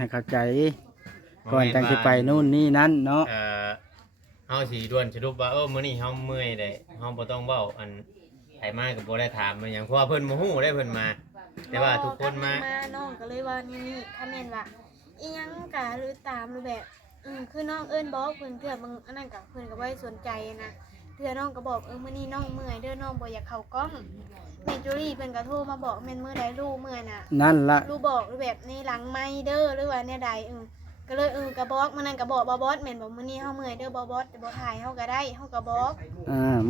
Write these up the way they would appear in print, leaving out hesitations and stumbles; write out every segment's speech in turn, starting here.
ให้เข้าใจก่อนจังสิไปนู่นนี่นั่นเนาะเฮาสิด่วนสรุปว่ามื้อนี้เฮาเมื่อยได้เฮาบ่ต้องเว้าอันไผมาก็บ่ได้ถามมันหยังเพราะว่าเพิ่นบ่ฮู้ได้เพิ่นมาแต่ว่าทุกคนมาน้องก็เลยว่านี่คอมเมนต์ว่าอีหยังกะหรือตามหรือแบบคือน้องเอิ้นบอกเพิ่นเทื่อมึงอันนั้นก็เพิ่นก็บ่ได้สนใจนะเทื่อน้องก็บอกมื้อนี้น้องเมื่อยเด้อน้องบ่อยากเข้ากล้องแม่จุลี่เพิ่นก็โทรมาบอกแม่นมื้อใดลูกเมื่อยน่ะนั่นล่ะลูกบอกแบบในหลังไมค์เด้อหรือว่าแนวใดก็เลยก็บอกมื้อนั้นก็บอกบ่บอสแม่นบ่มื้อนี้เฮาเมื่อยเด้อบ่บอสบ่ถ่ายเฮาก็ได้เฮาก็บอก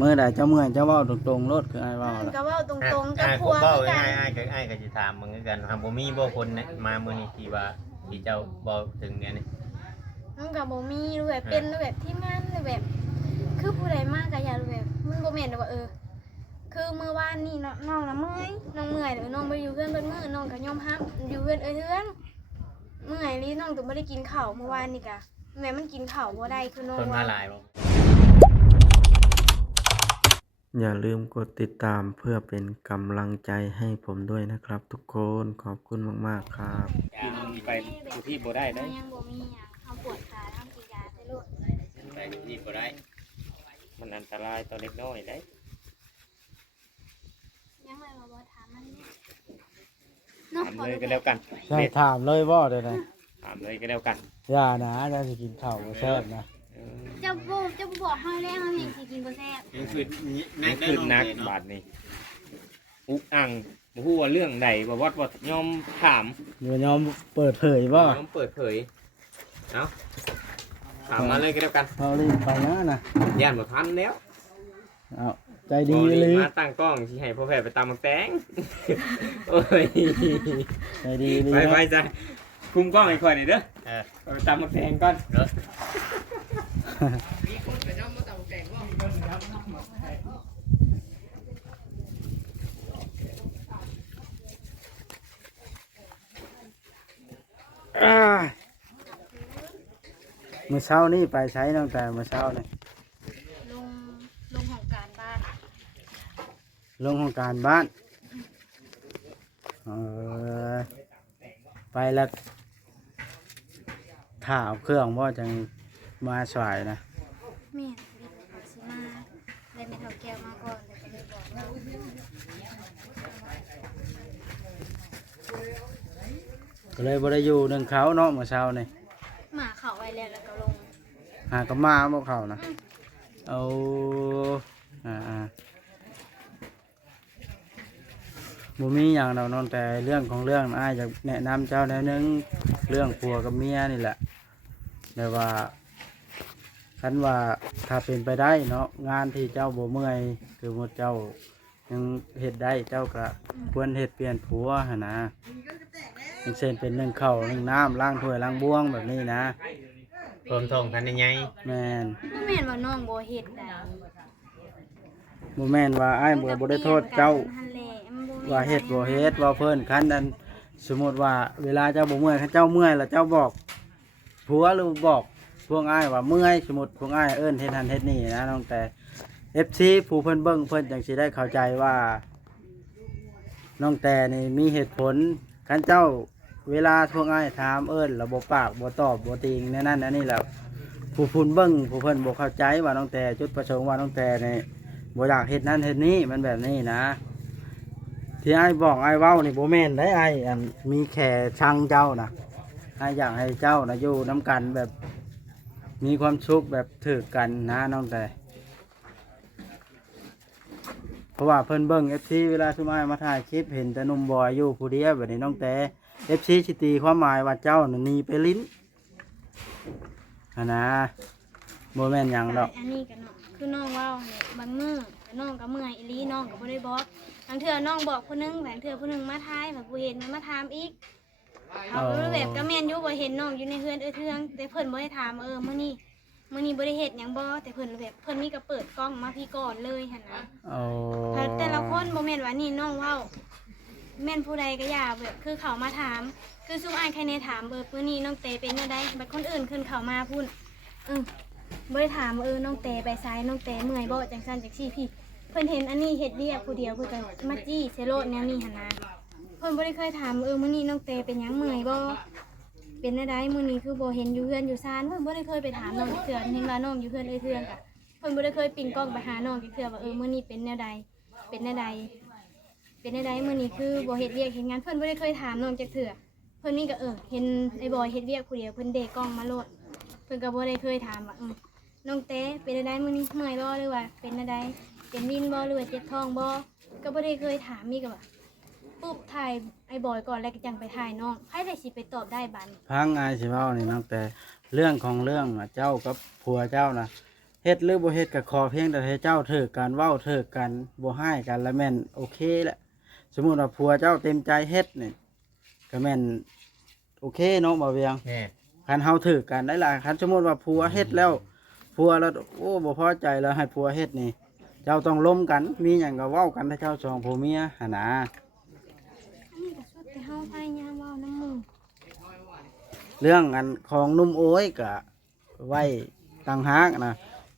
มื้อใดเจ้าเมื่อยเจ้าเว้าตรงๆโลดคืออ้ายเว้าล่ะก็เว้าตรงๆกับผัวเว้าง่ายๆอ้ายก็สิถามมึงคือกันว่าบ่มีบ่คนมามื้อนี้ที่ว่าที่เจ้าบ่ถึงเนี่ยนี่มันก็บ่มีแบบเป็นแบบทีมงานแบบคือผู้ใดมาก็อย่าแบบมันบ่แม่นว่าคือเมื่อวานนี่น้องน่ะเมื่อยน้องเมื่อยหรือน้องบ่อยู่เฮือนเพิ่นมื้อน้องก็ยอมรับอยู่เฮือนเฮือนเมื่อยลีน้องถึงบ่ได้กินข้าวเมื่อวานนี่กะแม่มันกินข้าวบ่ได้คือน้องคนมาหลายบ่อย่าลืมกดติดตามเพื่อเป็นกำลังใจให้ผมด้วยนะครับทุกคนขอบคุณมากๆครับไปที่บ่ได้ได้ยังบ่มีหยังเฮาปวดขาทำกินยาได้โลดไปที่บ่ได้มันอันตรายต่อเล็กน้อยได้ยังไงบ่ถามมันถามเลยก็แล้วกันใช่ถามเลยบ่เด้อนะถามเลยก็แล้วกันอย่านะจะสิกินข้าวบ่แซ่บนะจะบอกเฮาแล้วเฮายังสิกินบ่แซ่บนี่คือนักบาดนี้อุกอังบ่ฮู้ว่าเรื่องใดบ่วัดบ่ยอมถามบ่ยอมเปิดเผยบ่ยอมเปิดเผยเอ้าถามมาเลยก็แล้วกันเฮารีบไปนะย่านบ่ทันแล้วเอาใจดีเลยมาตั้งกล้องสิให้พ่อแพทย์ไปตำบักแตงโอ้ยใจดีเลยไปจ้ะคุมกล้องให้ค่อยนี่เด้อไปตำบักแตงก่อนเด้อมีคนไปนำมาตำบักแตงบ่มีคนนำมามื้อเช้านี่ไปใช้ตั้งแต่มื้อเช้านี่ลงของการบ้านลงของการบ้านไปแล้วถ้าเอาเครื่องบ่จังมาสายนะแม่สิมาเลยแม่เฒ่าแก้วมาก่อนเลยก็เลยบอกก็เลยบ่ได้อยู่นึงเขาเนาะมื้อเช้านี่หมาเข้าไว้แล้วก็ลงหาก็มาบ่เข้านะเอาบ่มีหยังดอกนอนแต่เรื่องของเรื่องอ้ายอยากแนะนำเจ้าแนวนึงเรื่องผัวกับเมียนี่แหละแต่ว่าคันว่าถ้าเป็นไปได้เนาะงานที่เจ้าบ่เมื่อยคือหมดเจ้ายังเฮ็ดได้เจ้าก็ควรเฮ็ดเปลี่ยนผัวหั่นนะอย่างเช่นเป็นนึ่งข้าวนึ่งน้ำล้างถ้วยล้างบ้วงแบบนี้นะเพิ่มทองทันยังไงแม่นบ่แม่นว่าน้องบ่เฮ็ดบ่แม่นว่าอ้ายบ่ได้โทษเจ้าว่าเฮ็ดบ่เฮ็ดว่าเพิ่นคันนั้นสมมุติว่าเวลาเจ้าบ่เมื่อยคันเจ้าเมื่อยแล้วเจ้าบอกผัวหรือบอกพวกอ้ายว่าเมื่อยสมมุติพวกอ้ายเอิ้นเฮ็ดนั่นเฮ็ดนี่นะน้องแต่ FC ผู้เพิ่นเบิ่งเพิ่นจังสิได้เข้าใจว่าน้องแต่นี่มีเหตุผลคันเจ้าเวลาพวกอ้ายถามเอิ้นแล้วบ่ปากบ่ตอบบ่ติงแนั่นอันนี้แหละผู้เพิ่นเบิ่งผู้เพิ่นบ่เข้าใจว่าน้องแต่จุดประสงค์ว่าน้องแต่นี่บ่อยากเฮ็ดนั่นเฮ็ดนี่มันแบบนี้นะที่อ้ายบอกอ้ายเว้านี่บ่แม่นได้อ้ายมีแค่ชังเจ้านะอ้ายอยากให้เจ้านะอยู่นำกันแบบมีความสุขแบบถือกันนะน้องแต่เพราะว่าเพิ่นเบิ่ง FC เวลาซุมอ้ายมาถ่ายคลิปเห็นแต่หนุ่มบอยอยู่ผู้เดียวแบบนี้น้องแต่ FC สิตีความหมายว่าเจ้าน่ะหนีไปลิ้นนะบ่แม่นหยังดอกอันนี้ก็เนาะคือน้องเว้าเนี่ยบางมื้อน้องก็เมื่อยอีหลีน้องก็บ่ได้บอกบางเทื่อน้องบอกผู้นึงบางเทื่อผู้นึงมาทายแบบบ่เห็นมาถามอีกเขาแบบก็แม่นอยู่บ่เห็นน้องอยู่ในเฮือนเทืองแต่เพิ่นบ่ได้ถามมื้อนี้บ่ได้เฮ็ดหยังบ่แต่เพิ่นแบบเพิ่นมีก็เปิดกล้องมาพี่ก่อนเลยหั่นนะแต่ละคนบ่แม่นว่านี่น้องเว้าแม่นผู้ใดก็อย่าแบบคือเขามาถามคือซุมอ้ายใครในถามมื้อนี้น้องเตเป็นจังได๋บัดคนอื่นขึ้นเข้ามาพุ่นบ่ได้ถามน้องเตไปซ้ายน้องเตเมื่อยบ่จังซั่นจังซี่พี่เพิ่นเห็นอันนี้เฮ็ดเวียกผู้เดียวเพิ่นก็มาจี้เซโลดแนวนี้หั่นนะเพิ่นบ่ได้เคยถามมื้อนี้น้องเตเป็นหยังเมื่อยบ่ เป็นได้มื้อนี้คือบ่เห็นอยู่เฮือนอยู่ซานเพิ่นบ่ได้เคยไปถามน้องจักเทื่อเห็นว่าน้องอยู่เฮือนเทื่องกะเพิ่นบ่ได้เคยปิ่นกล้องไปหาน้องจักเทื่อว่ามื้อนี้เป็นแนวใดเป็นแนวใดเป็นได้มื้อนี้คือบ่เฮ็ดเวียกเฮ็ดงานเพิ่นบ่ได้เคยถามน้องจักเทื่อเพิ่นนี่ก็เห็นไอ้บอยเฮ็ดเวียกผู้เดียวเพิ่นเดกล้องมาโลดเพิ่นก็บ่ได้เคยถามว่าน้องเต้เป็นได้มื้อนี้เมื่อยบ่หรือว่าเป็นได้เป็นวินบ่หรือว่าเจ็บท้องบ่ก็บ่ได้เคยถามมีก็ว่าปุ๊บถ่ายไอ้บอยก่อนแล้วก็จังไปถ่ายน้องใครได้สิไปตอบได้บัด พังอายสิเว้านี่น้องแต่เรื่องของเรื่องน่ะเจ้ากับผัวเจ้านะเฮ็ดหรือบ่เฮ็ดก็ขอเพียงแต่ให้เจ้าเถิกกันเว้าเถิกกันบ่ให้กันแล้วแม่นโอเคแหละสมมุติว่าผัวเจ้าเต็มใจเฮ็ดนี่ก็แม่นโอเคเนาะบ่เวียง แน่ คันเฮาเถิกกันได้ล่ะคันสมมุติว่าผัวเฮ็ดแล้วผัวแล้วโอ้บ่พอใจแล้วให้ผัวเฮ็ดนี่เจ้าต้องล้มกันมีหยังก็เว้ากันถ้าเจ้าสองผัวเมียหั่นน่ะ อันนี้ก็สุดแต่เฮาพยายามเว้าน้ำหมู่ เรื่องอันของนุ่มโอ้ยก็ไว้ต่างหากนะ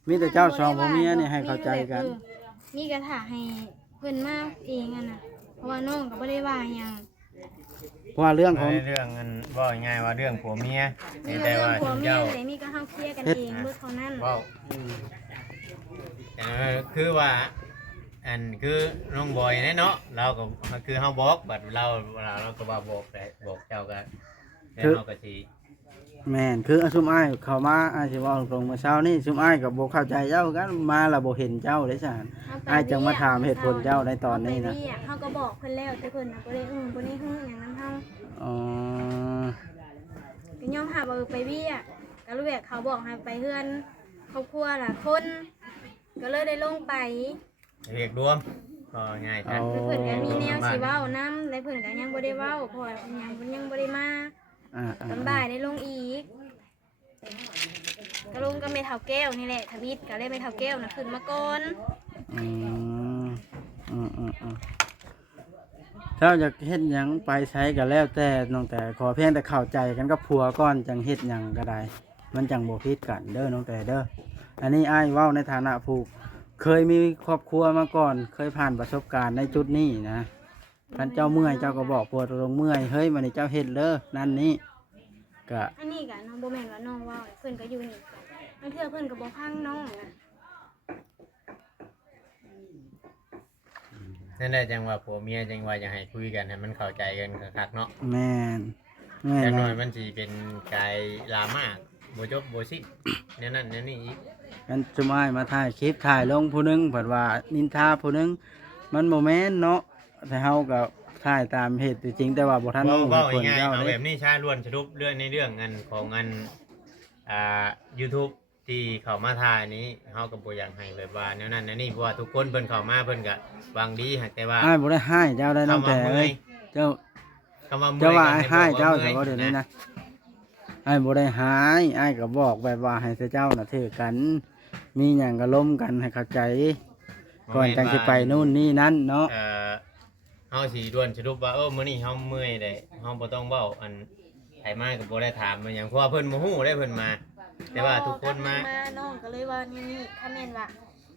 มีแต่เจ้าสองผัวเมียนี่ให้เข้าใจกัน นี่ก็ถ่าให้เพิ่นมาเองอ่ะนะเพราะว่าน้องก็บ่ได้ว่าหยัง เพราะว่าเรื่องของ เรื่องอันว่าง่ายว่าเรื่องผัวเมีย เรื่ แต่ อง ว่า ผัวเมีย เจ้า แต่นี่ก็เฮาเคลียร์กันเองเบิดเท่านั้น เว้าคือว่าอันคือน้องบอยเนี่ยเนาะเราก็คือเฮาบอกบัดเราก็ว่าบอกแต่บอกเจ้าก็แล้วเฮาก็สิ แม่นคือซุมอ้ายเข้ามาอ้ายสิเว้าตรงเมื่อเช้านี่ซุมอ้ายก็บ่เข้าใจเจ้ากันมาแล้วบ่เห็นเจ้าเด้ซั่นอ้ายจึงมาถามเหตุผลเจ้าในตอนนี้นะ เฮาก็บอกเพิ่นแล้วแต่เพิ่นน่ะบ่ได้บ่ได้ฮู้หยังนำเฮา อ๋อ ก็ยอมรับว่าไปเวียกก็รู้แบบเขาบอกให้ไปเฮือนครอบครัวล่ะคนก็เลยได้ลงไป เรียกรวมก็ง่ายครับ เพิ่นก็มีแนวสิเว้านำและเพิ่นก็ยังบ่ได้เว้าเพราะว่ายังบ่ได้มา ตอนบ่ายได้ลงอีกก็ลงก็ไม่เท่าแก้วนี่แหละทวิตก็เลยไม่เท่าแก้วนะขึ้นมาก่อน อืมเจ้าอยากเฮ็ดหยังไปใช้ก็แล้วแต่น้องแต่ขอเพียงแต่เข้าใจกันกับผัวก่อนจังเฮ็ดหยังก็ได้มันจังบ่ผิดกันเด้อน้องแต่เด้ออันนี้อ้ายเว้าในฐานะผู้เคยมีครอบครัวมาก่อน เคยผ่านประสบการณ์ในจุดนี้นะคันเจ้าเมื่อยเจ้าก็บอกผัวตรงๆเมื่อยเฮ้ยมื้อนี้เจ้าเฮ็ดเด้อนั่นนี่ก็ อันนี้ก็น้องบ่แม่นว่าน้องเว้าเพิ่นก็อยู่นี่บางเทื่อเพิ่นก็บ่พังน้องนะ นั่นแหละจังว่าผัวเมียจังว่าอยากให้คุยกันให้มันเข้าใจกันคักๆเนาะ แม่นแม่ จั น งหน่ ว่า อยมันสิเป็นกายลามาบ่จบบ่สิ้นแนวนั้นแนวนี้อีก กันจุมอ้ายมาถ่ายคลิปถ่ายลงผู้หนึงเพิ่นว่านินทาผู้หนึงมันบ่แม่นเนาะแต่เฮาก็ถ่ายตามเหตุจริงแต่ว่าบ่ทันรู้ เว้า ผล ง่ายๆ เจ้า เอา เด้ แบบนี้ชาล้วนสรุปเรื่องในเรื่องอันของอันYouTube ที่เข้ามาถ่ายนี้เฮาก็บ่อยากให้แบบว่าแนวนั้นแนวนี้เพราะว่าทุกคนเพิ่นเข้ามาเพิ่นก็หวังดีหากแต่ว่า อ้ายบ่ได้ให้เจ้าได้น้องแต่เอ้ยเจ้า คำว่าเมื่ เจ้า อย ว่า ก็ อ้าย ให้ ให้ บอก เจ้า ว่า แต่ เมื่อย ว่าเดี๋ยวนี้นะอ้ายบ่ได้ให้อ้ายก็บอกแบบว่าให้เจ้าน่ะถือกัน มีหยังก็ล้มกันให้เข้าใจ ก่อนจังสิไปนู่นนี่นั่นเนาะ เฮาสิด่วนสรุปว่ามื้อนี้เฮาเมื่อยได้เฮาบ่ต้องเว้าอันไผมาก็บ่ได้ถามมันหยังเพราะว่าเพิ่นบ่ฮู้ได้เพิ่นมา แต่ว่าทุกคนมา น้องก็เลยว่านี่คอมเมนต์ว่า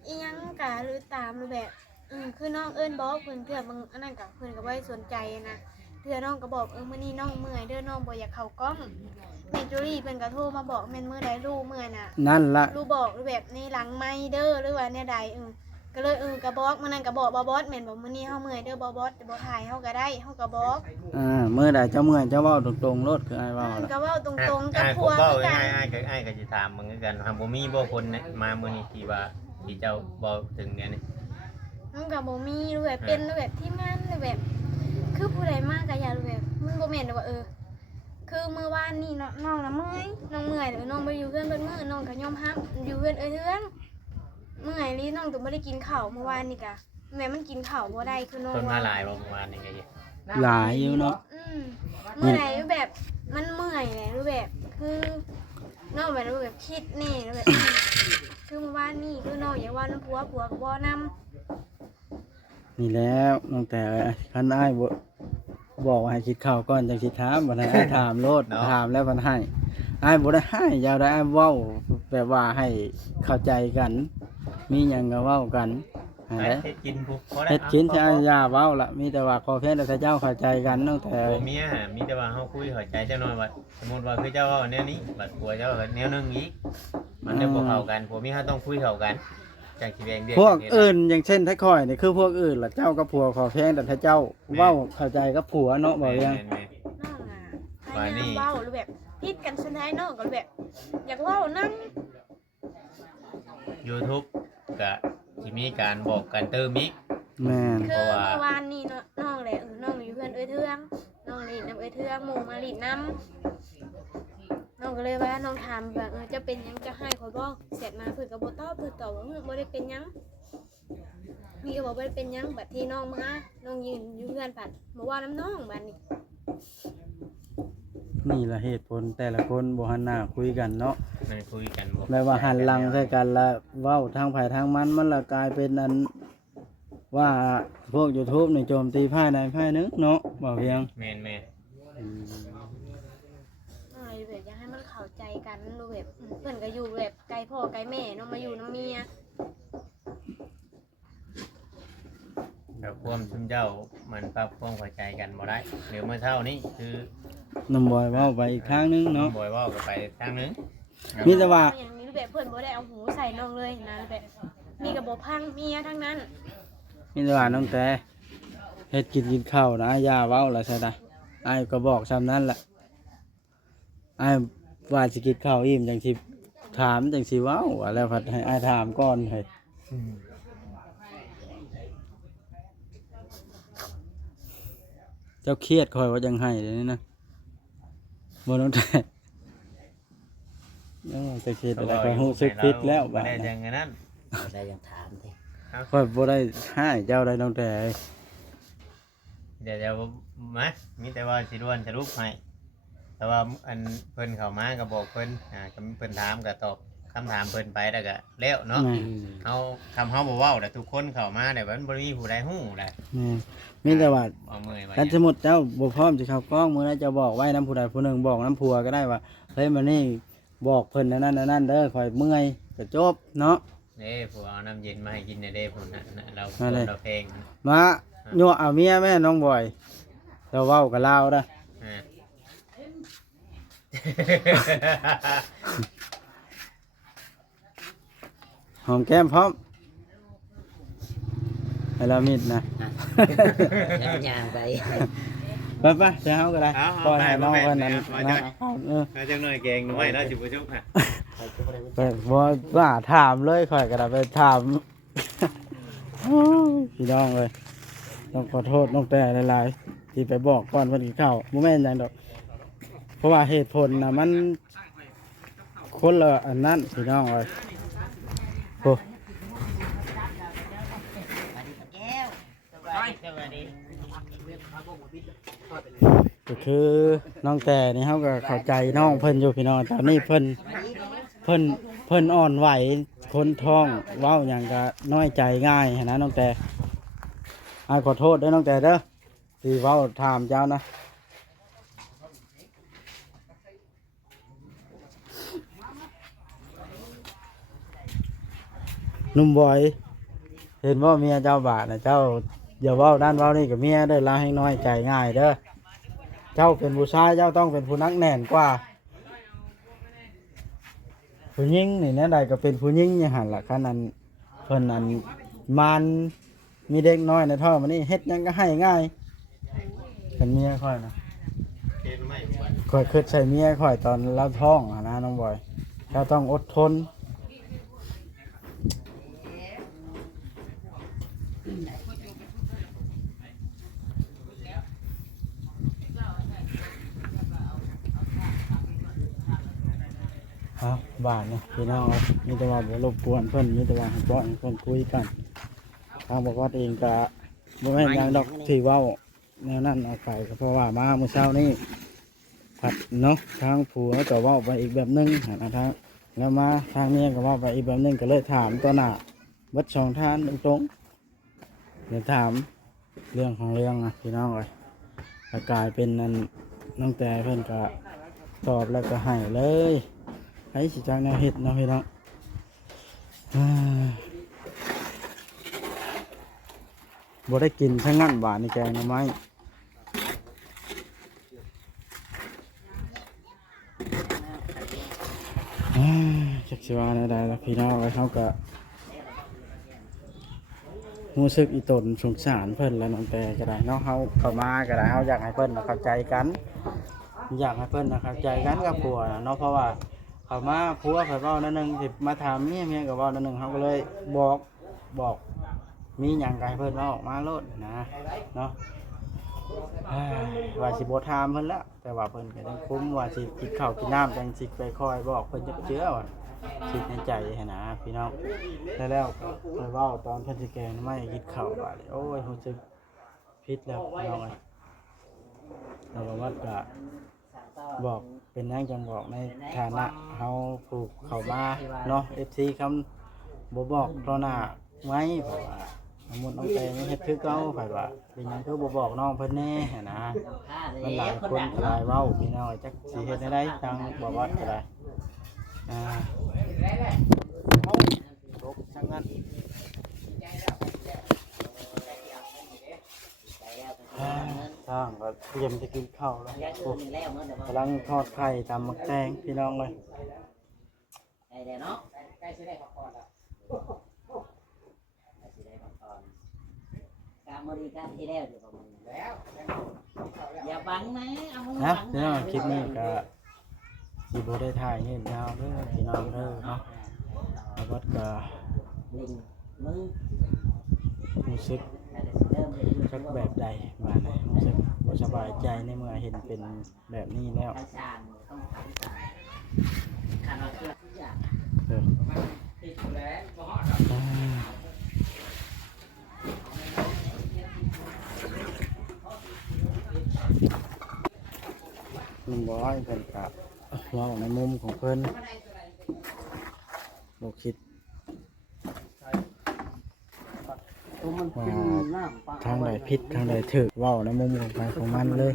อีหยังกะหรือตามหรือแบบคือน้องเอิ้นบอกเพิ่นเพื่อมึงอันนั้นก็เพิ่นก็บ่ได้สนใจนะเพื่อน้องก็บอกมื้อนี้น้องเมื่อยเด้อน้องบ่อยากเข้ากล้องแม่จุลี่เพิ่นก็โทรมาบอกแม่นมื้อใดลูกเมื่อยน่ะ นั่นละ ลูกบอกหรือแบบในหลังไม้เด้อหรือว่าแนวใดก็เลยก็บอกมื้อนั้นก็บอกบ่บอสแม่นบ่มื้อนี้เฮาเมื่อยเด้อบ่บอสบ่ถ่ายเฮาก็ได้เฮาก็บอก เมื่อใดเจ้าเมื่อยเจ้าเว้าตรงๆโลดคืออ้ายเว้าล่ะ ก็เว้าตรงๆกับ ผ ผัว มเว้า คือกัน ง่ายๆอ้ายก็สิถามมึงคือกันว่าบ่มีบ่คนมามื้อนี้ที่ว่าที่เจ้าบ่ถึงเนี่ยนี่ มันก็บ่มีหรือแบบเป็นหรือแบบทีมงานหรือแบบ คือผู้ใดมากก็อย่าหรือแบบมันบ่แม่นว่าคือเมื่อวานนี่น้องน่ะเมื่อยน้องเมื่อยหรือน้องบ่อยู่เพื่อนเพิ่นมื้อน้องก็ยอมรับอยู่เพื่อนเทืองเมื่อยลีน้องต้องบ่ได้กินข้าวเมื่อวานนี่ก็แม่มันกินข้าวบ่ได้คือน้อง คนมา ว่า หลายบ่เมื่อวานนี่ก็เฮ็ด หลายอยู่เนาะ เมื่อไหร่แบบมันเมื่อยแหละรู้แบบคือน้องแบบรู้แบบคิดแน่รู้แบบคือเมื่อวานนี่คือน้องอย่าว่าน้ำผัวกับบ่นำ นี่แล้วน้องแต่คันอ้ายบ่บอกว่าให้คิดข้าวก่อนจังสิถามบ่ได้อ้ายถามโลดถามแล้วเพิ่นให้อ้ายบ่ได้ให้ยาวได้อ้ายเว้าแบบว่าให้เข้าใจกัน มีหยังก็เว้ากัน ให้ ไป ได้ เฮ็ดกินพุพอได้ เฮ็ดกินใช่ยาเว้าล่ะมีแต่ว่าขอเพียงแต่เจ้าเข้าใจกันตั้งแต่ ผัวเมียมีแต่ว่าเฮาคุยเข้าใจเจ้าน้อยว่าสมมุติว่าคือเจ้าเว้าแนวนี้บัดผัวเจ้าก็แนวนึงอีกมันจะบ่เข้ากันผัวเมียเฮาต้องคุยเข้ากันจังสิแบ่งเดือน พวกอื่นอย่างเช่นถ้าคอยนี่คือพวกอื่นล่ะเจ้ากับผัวขอเพียงแต่ถ้าเจ้าเว้าเข้าใจกับผัวเนาะบ่เรียง แม่น น้องอ่ะพยายามเว้าหรือแบบพิดกันสุดท้ายน้องก็แบบ อยากเว้านำ ๆ YouTube ก็สิมีการบอกกันเติมอีก แม่น คือเมื่อวานนี่น้องแหละน้องอยู่เพื่อนเทืองน้องลีดน้ำเทืองหมู่มาลีดน้ำน้องก็เลยว่าน้องถามแบบจะเป็นหยังจะให้ขอยบอกเสร็จมาเพื่อนก็บ่ตอบเพื่อนตอบว่าบ่ได้เป็นหยังมีก็บอกบ่ได้เป็นหยังบัดที่น้องมาน้องยืนอยู่เพื่อนผัดบ่ว่าน้ำน้องบัดนี้ นี่ล่ะเหตุผลแต่ละคนบ่หันหน้าคุยกันเนาะ มันคุยกันบ่ แม้ว่าหันหลังใส่กันแล้วเว้าทางไผทางมันละกลายเป็นอันว่าพวก YouTube นี่โจมตีภายในภายนึงเนาะบ่เพียง แม่น อะไรแบบอยากให้มันเข้าใจกันดูแบบเพื่อนก็อยู่แบบไกลพ่อไกลแม่เน้องมาอยู่น้ำเมีย ๆแบบความซุมเจ้ามันปรับความเข้าใจกันบ่ได้เดี๋ยวเมื่อเช้านี้คือ น้ำบอยเว้าไปอีกทางนึงเนาะ บ่อยเว้าก็ไปทางนึง มีแต่ว่า อย่างนี้แบบเพื่อนบ่ได้เอาหูใส่น้องเลยนะแบบมีกระบอกพังเมียทั้งนั้น มีแต่ว่าน้องแต่เฮ็ดกินข้าวนะอย่าเว้าล่ะซะนะอ้ายก็บอกซ้ำนั้นแหละอ้ายว่าสิกินข้าวอิ่มจังสิถามจังสิเว้าว่าแล้วพัดให้อ้ายถามก่อนให้เจ้าเครียดคอยว่าจังให้เดี๋ยวนี้นะบ่น้องแต่จะคิดอะไรคอยรู้สึกผิดแล้ว บ่ บาด ได้ นะ จังนั้น ได้ยังถามดิ คอยบ่ได้ให้เจ้าได้น้องแต่ เดี๋ยวมามีแต่ว่าสิร่วนสรุปให้แต่ว่าอันเพิ่นเข้ามาก็บอกเพิ่นก็เพิ่นถามก็ตอบคำถามเพิ่นไปแล้วก็แล้วเนาะ แม่ เฮาคำเฮาบ่เว้าแต่ทุกคนเข้ามาแต่ว่ามันบ่มีผู้ใดฮู้แหละ แม่มีแต่ว่า เอามือไว้ คันสมมุติเจ้าบ่พร้อมสิเข้ากล้องมื้อนั้นจะบอกไว้นํผู้ใดผู้หนึ่งบอกนํผัวก็ได้ว่าเฮ้ยมื้อนี้บอกเพิ่นอันนั้นเด้อข่อยเมื่อยก็จบเนาะ เด้ผู้เอาน้ำเย็นมาให้กินเด้พุ่นน่ะเรา มาเลย เราเพลง มายั่วเอาเมียแม่น้องบอยเราเว้ากับลาวเด้อ อ่า หอมแก้มพร้อมให้เรามิดนะ แล้วยางไป ไปไปเดี๋ยวเฮาก็ได้ปล่อยให้น้องเพิ่นนั้นนะเออ มาจังหน่อยแกงหน่อยเนาะสิบ่จุกฮะ ไปบ่ว่าถามเลยข่อยก็ได้ไปถาม โอ้ยพี่น้องเอ้ยต้องขอโทษน้องแต่หลายๆที่ไปบอกก่อนเพิ่นกินข้าวบ่แม่นหยังดอก เพราะว่าเหตุผลน่ะมันคนละอันนั้นพี่น้องเอ้ยโอ้ ก็คือน้องแต่นี่เขาก็เข้าใจน้องเพิ่นอยู่พี่น้องตอนนี้เพิ่นอ่อนไหวคนท้องเว้าอย่างก็น้อยใจง่ายหั้นนะน้องแต่ขอโทษด้วยน้องแต่เด้อที่เว้าถามเจ้านะหนุ่มบอยเห็นว่าเมียเจ้าบาดนะเจ้าอย่าเว้าด้านเว้านี่กับเมียเด้อลาให้น้อยใจง่ายเด้อ เจ้าเป็นผู้ชายเจ้าต้องเป็นผู้นักแน่นกว่าผู้หญิงนี่แน่ใดก็เป็นผู้หญิงอย่างหันละขนาดเพิ่นนั้นมันมีเด็กน้อยในท้องมันนี่เฮ็ดหยังก็ให้ง่ายเป็นเมียค่อยนะ เฮ็ดไม่ ค่อยคิดใส่เมียค่อยตอนเราท้องอะนะน้องบอยเจ้าต้องอดทนบ้านเนี่ยพี่น้องมีแต่ว่าบ่รบกวนเพิ่นมีแต่ว่าให้ปล่อยให้เพิ่นคุยกันทางบอกว่าเองก็บ่แม่นหยังดอกที่เว้าแนวนั้นออกไปก็เพราะว่ามาเมื่อเช้านี้ผัดเนาะทางผัวก็เว้าไปอีกแบบนึงทางแล้วมาทางเมียก็เว้าไปอีกแบบนึงก็เลยถามต่อหน้าเบิดสองท่านตรงๆเดี๋ยวถามเรื่องของเรื่องนะพี่น้องเอ้ยก็กลายเป็นนั้นน้องแต่เพิ่นก็ตอบแล้วก็ให้เลยให้สิจังแนวเฮ็ดเนาะพี่น้อง บ่ได้กินทั้งนั้นบาดนี่แกงหน่อไม้จักสิว่าได้ล่ะพี่น้องเฮาก็รู้สึกอีตนสงสารเพิ่นแล้วน้องแต่ก็ได้เนาะเฮาเข้ามาก็ได้เฮาอยากให้เพิ่นเข้าใจกันอยากให้เพิ่นเข้าใจกันกับผัวน่ะเนาะเพราะว่าเข้ามาผัวเพิ่นเว้านั่นนึงสิมาถามเมียก็เว้านั่นนึงเฮาก็เลยบอกมีหยังก็ให้เพิ่นเว้าออกมาโลดนะเนาะว่าสิบ่ถามเพิ่นแล้วแต่ว่าเพิ่นก็ยังคุมว่าสิกินข้าวกินน้ำจังสิไปคอยบอกเพิ่นจักเจือว่าคิดในใจหั่นนะพี่น้องแล้วก็ไปเว้าตอนเพิ่นสิแกงไม่กินข้าวว่าโอ้ยรู้สึกผิดแล้วพี่น้องแล้วก็วัดก็บอกเป็นหยังจังบอกในฐานะเฮาผูกเข้ามาเนาะ FC คำบ่บอกต่อหน้าไว้เพราะว่าสมมุติน้องแต่ยังเฮ็ดคือเก่าไผว่าเป็นหยังคือบ่บอกน้องเพิ่นแน่หั่นนะมันหลายคนหลายเว้าพี่น้องจักสิเฮ็ดได้ทางบ่วัดก็ได้เอาตกจังงั้นทางก็เตรียมจะกินข้าวแล้วโอ้กำลังทอดไข่ตำมักแตงพี่น้องเลย ได้เนาะใกล้สิได้พักผ่อนแล้วใกล้สิได้พักผ่อนกะมื้อนี้กะที่แล้วอยู่ประมาณแล้วอย่าบังนะเอามือ นะ บัง พี่น้องคลิปนี้ก็สิบ่ได้ถ่ายเงี้ยยาวเด้อพี่น้องเด้อเนาะแล้วก็ ลิงมือ รู้สึก เริ่มเลย สักแบบใดมาไหนรู้สึกบ่สบายใจในเมื่อเห็นเป็นแบบนี้แล้ว ทางสารต้องทำสารขันเอาเสื้อทุกอย่าง เออลุงบอยเพิ่นกะเว้าในมุมของเพิ่นบ่คิดว่าทางใดผิดทางใดถูกเว้าในมุมของใครของมันเลย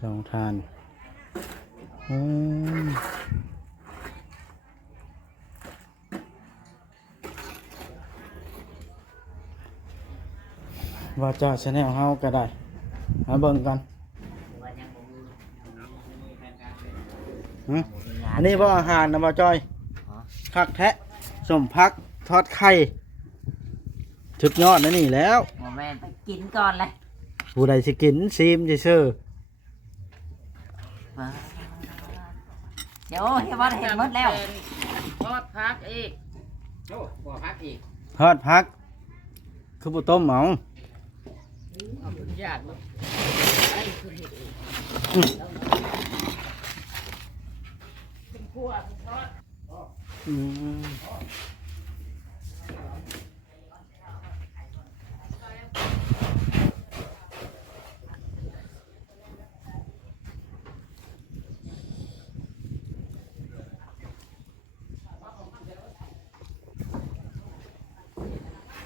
สองทานว่าเจ้าชาแนลเฮาก็ได้มาเบิ่งกันอันนี้บ่อาหารนะบ่จอยคักแทะสมพักทอดไข่สุดยอดนะนี่แล้ว โมแม่ไปกินก่อนเลย ผู้ใดสิกินซีมซื่อ เดี๋ยวเฮียบอลเห็นหมดแล้ว ทอดพักอีกโอ้บ่พักอีก ทอดพักคือบ่ต้มเหมา เอาเป็นญาติมั้งไอ้คือเห็ดอีกเป็นพวกทอด อืม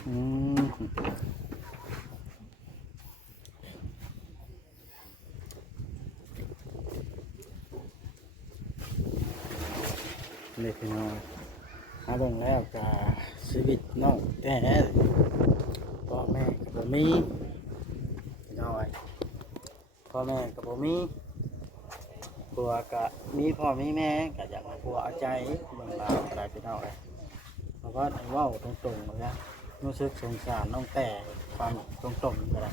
อืมเล็กน้อยมาเบิ่งแล้วก็ชีวิตน้องแต่พ่อแม่ก็บ่มีน้อยพ่อแม่ก็บ่มีผัวก็มีพ่อมีแม่ก็อยากให้ผัวเอาใจเบิ่งลาวก็ได้พี่น้องเอ้ยเพราะว่าเว้าตรงๆเลยนะรู้สึกสงสารน้องแต่ความตรงๆก็ได้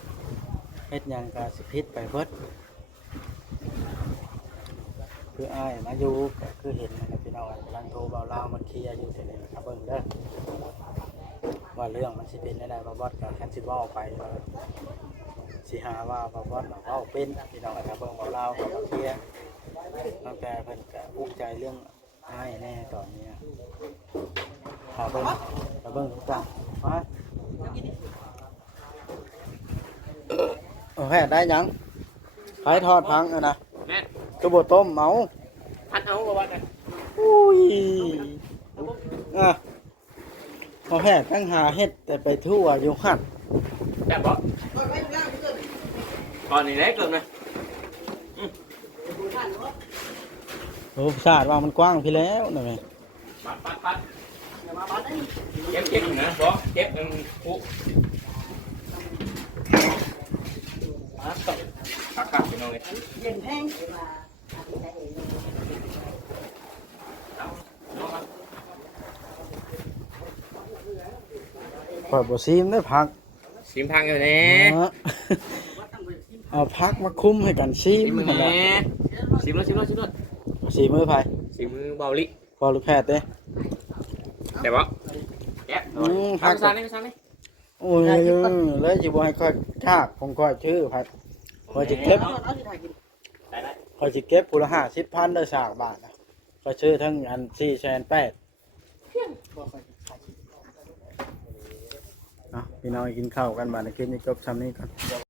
เฮ็ดหยังก็สิผิดไปเบิดคืออ้ายมาอยู่ก็คือเห็นนะครับพี่น้องกำลังโทรเบาลาวมาเคลียร์อยู่ที่นี่ครับเบิ่งเด้อว่าเรื่องมันสิเป็นได้บ่บอสก็คันสิเว้าไปสิหาว่าบ่บอสเว้าเป็นพี่น้องครับเบิ่งเบาลาวก็มาเคลียร์ตั้งแต่เพิ่นก็ภูมิใจเรื่องอ้ายแน่ตอนนี้ครับเบิ่งจังมาโอเคได้ยังไผทอดพังอะนะ แม่ ตัวบต้มเมา พัดเอาก็ว่ากัน อุ้ยพอแพทย์ตั้งหาเฮ็ดแต่ไปทั่วอยู่หัด จับบ่ก่อนนี่แหละเกินนะ โอ้ชาติว่ามันกว้างพี่แล้วนะแม่ ปัด เก็บนะบ่เก็บมันคุคักๆไปหน่อย เย็นแห้ง ข่อยบ่ซีมได้พัก ชิมพังอยู่แน่ เออเอาพักมาคุ้มให้กันซีม ชิม นั่นแหละ แน่ชิมแล้ว ซีมือไผ ชิมมือเบาลิ พอลูกแพทย์เด้ แต่ว่าแกะ พัก ซานี่ซานี่ โอ้ยเลยสิบ่ให้ค่อยคากผมค่อยชื่อไผข่อยสิเก็บข่อยสิเก็บผู้ละ50,000เด้อสร้างบ้านนะข่อยชื่อทั้งอัน4,800,000เนาะพี่น้องกินข้าวกันบาดในคลิปนี้จบซ้ำนี้ก่อน